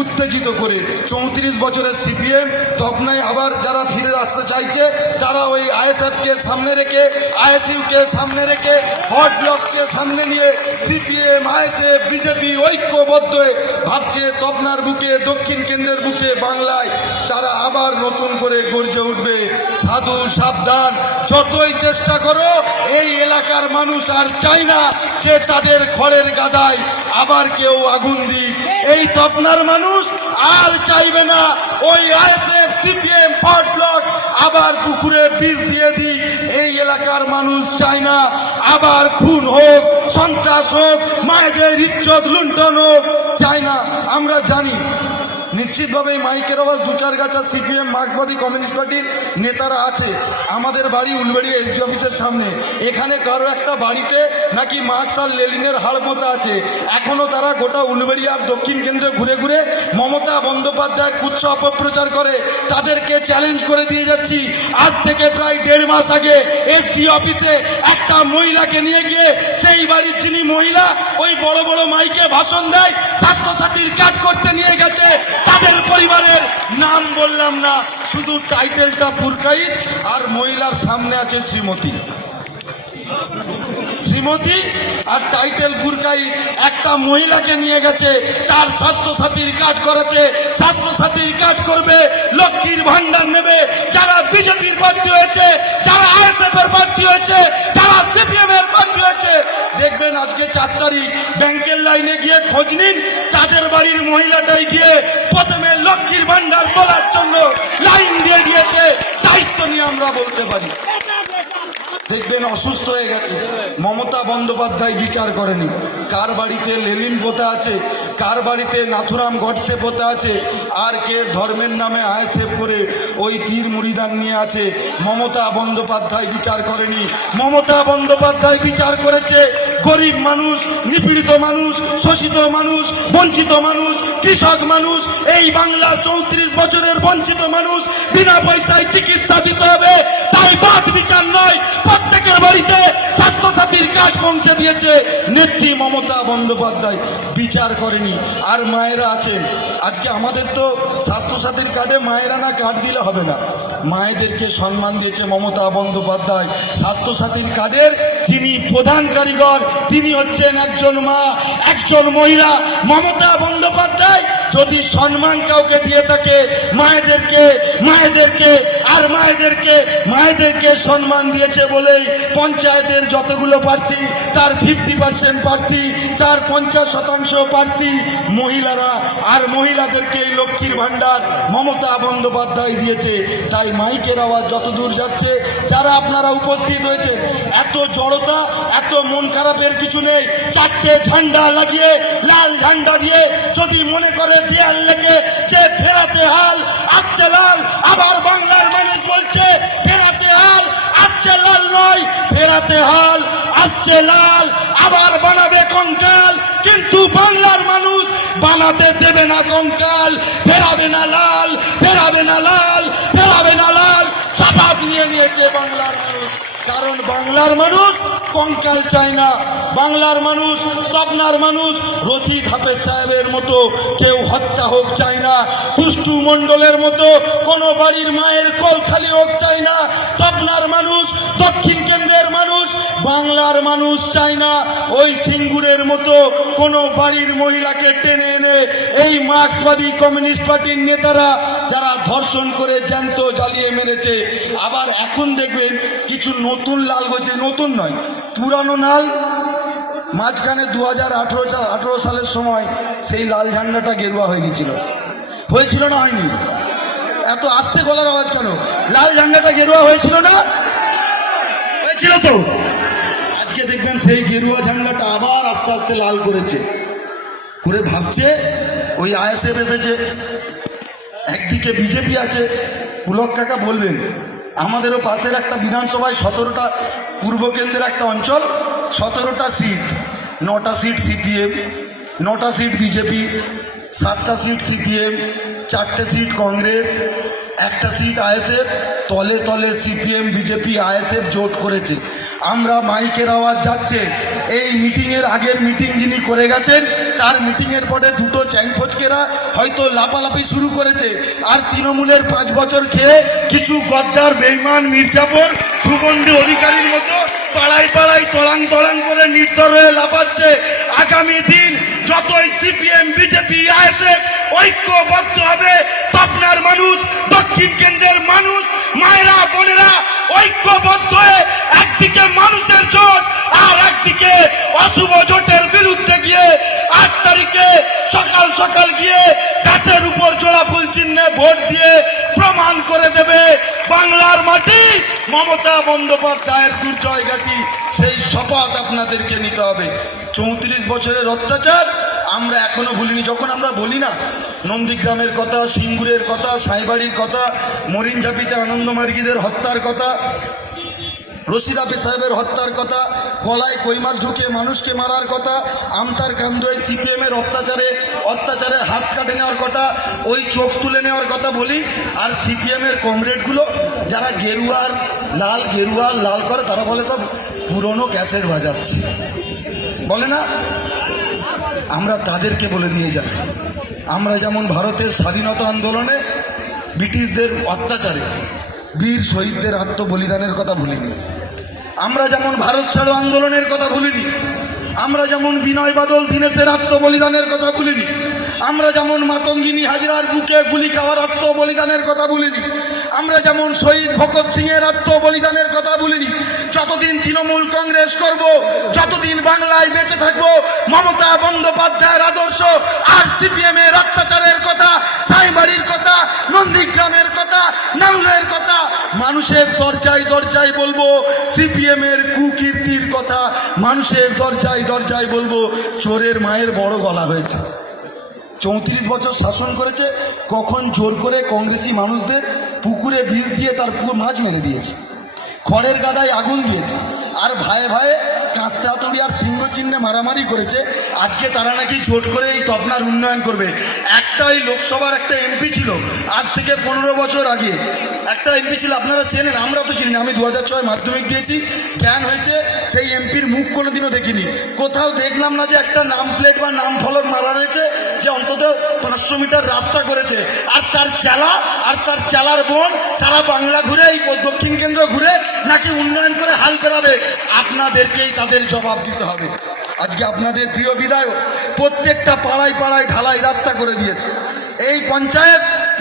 উত্তেজিত করে। চৌত্রিশ বছরের সিপিএম, তখনই আবার যারা ফিরে আসতে চাইছে, তারা ওই আইএসএফকে সামনে রেখে, আইএসইউকে সামনে রেখে হট ব্লককে সামনে নিয়ে সিপিএম, আইএসএফ, বিজেপি ঐক্যবদ্ধ হয়ে ভাবছে তপনার বুকে, দক্ষিণ কেন্দ্রের বুকে বাংলায় তারা আবার নতুন করে গর্জে উঠবে। সাধু সাবধান, যতই চেষ্টা করো, এই এলাকার মানুষ আর চায় না যে তাদের খড়ের গাদায় আবার কেউ আগুন দিক। এই তপনার মানুষ আর চাইবে না। ওই আইএসএফ, সিপিএম ফট ব্লক আবার পুকুরে বীজ দিয়ে দিই। এই এলাকার মানুষ চায় না। আবার খুন হোক, সন্ত্রাস হোক, মায়েদের ইজ্জত লুণ্ঠন হোক, চায় না। আমরা জানি নিশ্চিতভাবে এই মাইকের আওয়াজ দু চার গাছা সিপিএম, মার্ক্সবাদী, কমিউনিস্ট পার্টির নেতারা আছে। আমাদের বাড়ি উলবেড়ি এসডি অফিসের সামনে। এখানে কারও একটা বাড়িতে নাকি মার্কস আর লেলিনের হাড় পোতা আছে। এখনও তারা গোটা উলবেড়ি আর দক্ষিণ কেন্দ্রে ঘুরে ঘুরে মমতা বন্দ্যোপাধ্যায় কুচ্ছ অপপ্রচার করে তাদেরকে চ্যালেঞ্জ করে দিয়ে যাচ্ছি। আজ থেকে প্রায় দেড় মাস আগে এসডি অফিসে একটা মহিলাকে নিয়ে গিয়ে সেই বাড়ির যিনি মহিলা, ওই বড় বড় মাইকে ভাষণ দেয়, স্বাস্থ্যসাথীর কাজ করতে নিয়ে গেছে পরিবারের নাম বললাম না শুধু টাইটেলটা ফুরকাইত আর মহিলার সামনে আছে শ্রীমতী। শ্রীমতী আর টাইটেল বুরকাই একটা মহিলাকে নিয়ে গেছে, তার স্বাস্থ্যসাথীর কাজ করাতে স্বাস্থ্যসাথীর কাজ করবে, লক্ষ্মীর ভান্ডার নেবে, যারা বিজেপির প্রার্থী হয়েছে, যারা আইএসএফ এর প্রার্থী হয়েছে, যারা সিপিএম এর প্রার্থী হয়েছে। দেখবেন আজকে চার তারিখ, ব্যাংকের লাইনে গিয়ে খোঁজ নিন, তাদের বাড়ির মহিলাটাই গিয়ে প্রথমে লক্ষ্মীর ভান্ডার তোলার জন্য লাইন দিয়ে দিয়েছে। দায়িত্ব নিয়ে আমরা বলতে পারি। দেখবেন অসুস্থ হয়ে গেছে। মমতা বন্দ্যোপাধ্যায় বিচার করেনি। কার বাড়িতে লেলিন পোতা আছে? কার বাড়িতে নাথুরাম গডসে পোতা আছে? আর কে ধর্মের নামে আয়সেপ করে ওই পীর মুড়িদান নিয়ে আছে? মমতা বন্দ্যোপাধ্যায় বিচার করেনি। মমতা বন্দ্যোপাধ্যায় বিচার করেছে। গরিব মানুষ, নিপীড়িত মানুষ, শোষিত মানুষ, বঞ্চিত মানুষ, কৃষক মানুষ, এই বাংলা চৌত্রিশ বছরের বঞ্চিত মানুষ বিনা পয়সায় চিকিৎসা দিতে হবে। তাই বাদ বিচার নয়, প্রত্যেকের বাড়িতে স্বাস্থ্যসাথীর কার্ড পৌঁছে দিয়েছে। নেত্রী মমতা বন্দ্যোপাধ্যায় বিচার করেনি, আর মায়েরা আছেন। আজকে আমাদের তো স্বাস্থ্যসাথীর কার্ডে মায়েরা না কার্ড দিলে হবে না। মায়েদেরকে সম্মান দিয়েছে মমতা বন্দ্যোপাধ্যায়। স্বাস্থ্যসাথীর কার্ডের যিনি প্রধান কারিগর তিনি হচ্ছেন একজন মা একজন মহিলা মমতা বন্দ্যোপাধ্যায়। যদি সম্মান কাউকে দিয়ে থাকে, মায়েদেরকে মায়েদেরকে, আর মায়েদেরকে মায়েদেরকে সম্মান দিয়েছে বলেই পঞ্চায়েতের যতগুলো প্রার্থী, তার ফিফটি পার্সেন্ট প্রার্থী, তার পঞ্চাশ শতাংশ প্রার্থী মহিলারা আর মহিলাদেরকে এই লক্ষ্মীর ভাণ্ডার মমতা বন্দ্যোপাধ্যায় দিয়েছে। তাই মাইকের আওয়াজ যত দূর যাচ্ছে, যারা আপনারা উপস্থিত হয়েছে এত জড়তা, এত মন খারাপের কিছু নেই। চারটে ঝান্ডা লাগিয়ে, লাল ঝান্ডা দিয়ে যদি মনে করে দেয়াল লেগে যে ফেরাতে হাল আসছে লাল, আবার বাংলার মানুষ বলছে, ফেরাতে হাল আসছে লাল নয়, ফেরাতে হাল আসছে লাল, আবার বানাবে কঙ্কাল, কিন্তু বাংলার মানুষ বানাতে দেবে না কঙ্কাল, ফেরাবে না লাল, ফেরাবে না লাল, ফেরাবে না লাল চাপাত নিয়ে নিয়েছে বাংলার মানুষ। কারণ বাংলার মানুষ কঙ্কাল চায় না। বাংলার মানুষ পাবনার মানুষ রশিদ হাফেজ সাহেবের মতো কেউ হত্যা হোক চায় না। পুষ্টু মণ্ডলের মতো কোনো বাড়ির মায়ের কল খালি হোক চায় না। পাবনার মানুষ, দক্ষিণ কেন্দ্রের মানুষ, বাংলার মানুষ চায় না। ওই সিঙ্গুরের মতো কোনো বাড়ির মহিলাকে টেনে এনে এই মার্ক্সবাদী কমিউনিস্ট পার্টির নেতারা, যারা ধর্ষণ করে জ্যান্ত জ্বালিয়ে মেরেছে। আবার এখন দেখবেন কিছু নতুন লাল হয়েছে নতুন নয়, পুরানো লাল। মাঝখানে দু হাজার আঠেরো সালের সময় সেই লাল ঝান্ডাটা গেরুয়া হয়ে গেছিল। হয়েছিল না হয়নি? এত আস্তে গলার আওয়াজ কেন? লাল ঝান্ডাটা গেরুয়া হয়েছিল না? হয়েছিল তো। আজকে দেখবেন সেই গেরুয়া ঝান্ডাটা আবার আস্তে আস্তে লাল করেছে। করে ভাবছে, ওই আইএসএফ এসেছে। একদিকে বিজেপি আছে, পুলক কাকা বলবেন, আমাদেরও পাশের একটা বিধানসভায় সতেরোটা পূর্ব কেন্দ্রের একটা অঞ্চল, সতেরোটা সিট, নটা সিট সিপিএম, নটা সিট বিজেপি, সাতটা সিট সিপিএম চারটে সিট কংগ্রেস, একটা সিট আইএসএফ, তলে তলে সিপিএম, বিজেপি, আইএসএফ জোট করেছে। আমরা মাইকের আওয়াজ যাচ্ছে। এই মিটিংয়ের আগের মিটিং যিনি করে গেছেন, তার মিটিংয়ের পরে দুটো চ্যাংপচকেরা হয়তো লাপালাপি শুরু করেছে। আর তৃণমূলের পাঁচ বছর খেয়ে কিছু গদ্দার, বেইমান, মির্জাপুর, সুগন্ধি অধিকারীর মতো পাড়ায় পাড়ায় তলাং তলাং করে নির্দর হয়ে লাফাচ্ছে। আগামী দিন যতই সিপিএম, বিজেপি আছে ঐক্যবদ্ধ হবে পাবনার মানুষ, দক্ষিণ কেন্দ্রের মানুষ, মায়েরা, বোনেরা ঐক্যবদ্ধ হয়ে একদিকে মানুষের জোট আর একদিকে অশুভ জোটের বিরুদ্ধে গিয়ে আট তারিখে সকাল সকাল গিয়ে গাছের উপর জোড়া ফুল চিহ্নে ভোট দিয়ে প্রমাণ করে দেবে বাংলার মাটি মমতা বন্দ্যোপাধ্যায়ের দুর্জয় ঘাটি সেই শপথ আপনাদেরকে নিতে হবে। চৌত্রিশ বছরের অত্যাচার, আমরা এখনও ভুলিনি। যখন আমরা বলি না, নন্দীগ্রামের কথা, সিঙ্গুরের কথা, সাইবাড়ির কথা মরিনঝাপিতে আনন্দমার্গীদের হত্যার কথা রশিদাপি সাহেবের হত্যার কথা কলায় কৈমাস মাছ ঢুকে মানুষকে মারার কথা, আমতার কান্দোয় সিপিএম এর অত্যাচারে অত্যাচারে হাত কাটে নেওয়ার কথা, ওই চোখ তুলে নেওয়ার কথা বলি, আর সিপিএম এর কমরেডগুলো যারা গেরুয়ার, লাল গেরুয়ার লাল করে তারা বলে সব পুরনো ক্যাসেট বাজাচ্ছে। বলে না? আমরা তাদেরকে বলে দিয়ে যাই। আমরা যেমন ভারতের স্বাধীনতা আন্দোলনে ব্রিটিশদের অত্যাচারে, বীর শহীদদের আত্মবলিদানের কথা ভুলিনি। আমরা যেমন ভারত ছাড়ো আন্দোলনের কথা ভুলিনি। আমরা যেমন বিনয় বাদল, দীনেশের আত্মবলিদানের কথা ভুলিনি। আমরা যেমন মাতঙ্গিনী হাজরার বুকে গুলি খাওয়ার আত্মবলিদানের কথা ভুলিনি। আমরা যেমন শহীদ ভগৎ সিং এর আত্মবলিদানের কথা ভুলিনি যতদিন তৃণমূল কংগ্রেস করব, যতদিন বাংলায় বেঁচে থাকব, মমতা বন্দ্যোপাধ্যায়ের আদর্শ, আর সিপিএম এর অত্যাচারের কথা, সাইবাড়ির কথা, নন্দীগ্রামের কথা নাউলের কথা, মানুষের দরজায় দরজায় বলব সিপিএম এর কুকীর্তির কথা, মানুষের দরজায় দরজায় বলব, চোরের মায়ের বড় গলা হয়েছে। চৌত্রিশ বছর শাসন করেছে, কখন জোর করে কংগ্রেসি মানুষদের পুকুরে বিষ দিয়ে তার পুরো মাছ মেরে দিয়েছে। খড়ের গাদায় আগুন দিয়েছে। আর ভাইয়ে ভাইয়ে কাস্তে হাতুড়ি আর সিংহ চিহ্নে মারামারি করেছে। আজকে তারা নাকি জোট করে এই তপনার উন্নয়ন করবে। একটাই লোকসভার একটা এমপি ছিল, আজ থেকে পনেরো বছর আগে। একটা এমপি ছিল, আপনারা চেনেন, আমরা তো চিনি। আমি দু হাজার ছয় মাধ্যমিক দিয়েছি জ্ঞান হয়েছে, সেই এমপির মুখ কোনোদিনও দেখিনি। কোথাও দেখলাম না যে একটা নাম প্লেট বা নাম ফলক মারা রয়েছে, যে অন্তত পাঁচশো মিটার রাস্তা করেছে। আর তার চালা, আর তার চালার বোন সারা বাংলা ঘুরে, এই দক্ষিণ কেন্দ্র ঘুরে নাকি উন্নয়ন করে হাল ফেরাবে? আপনাদেরকেই তাদের জবাব দিতে হবে। আজকে আপনাদের প্রিয় বিধায়ক প্রত্যেকটা পাড়ায় পাড়ায় ঢালাই রাস্তা করে দিয়েছে। এই পঞ্চায়েত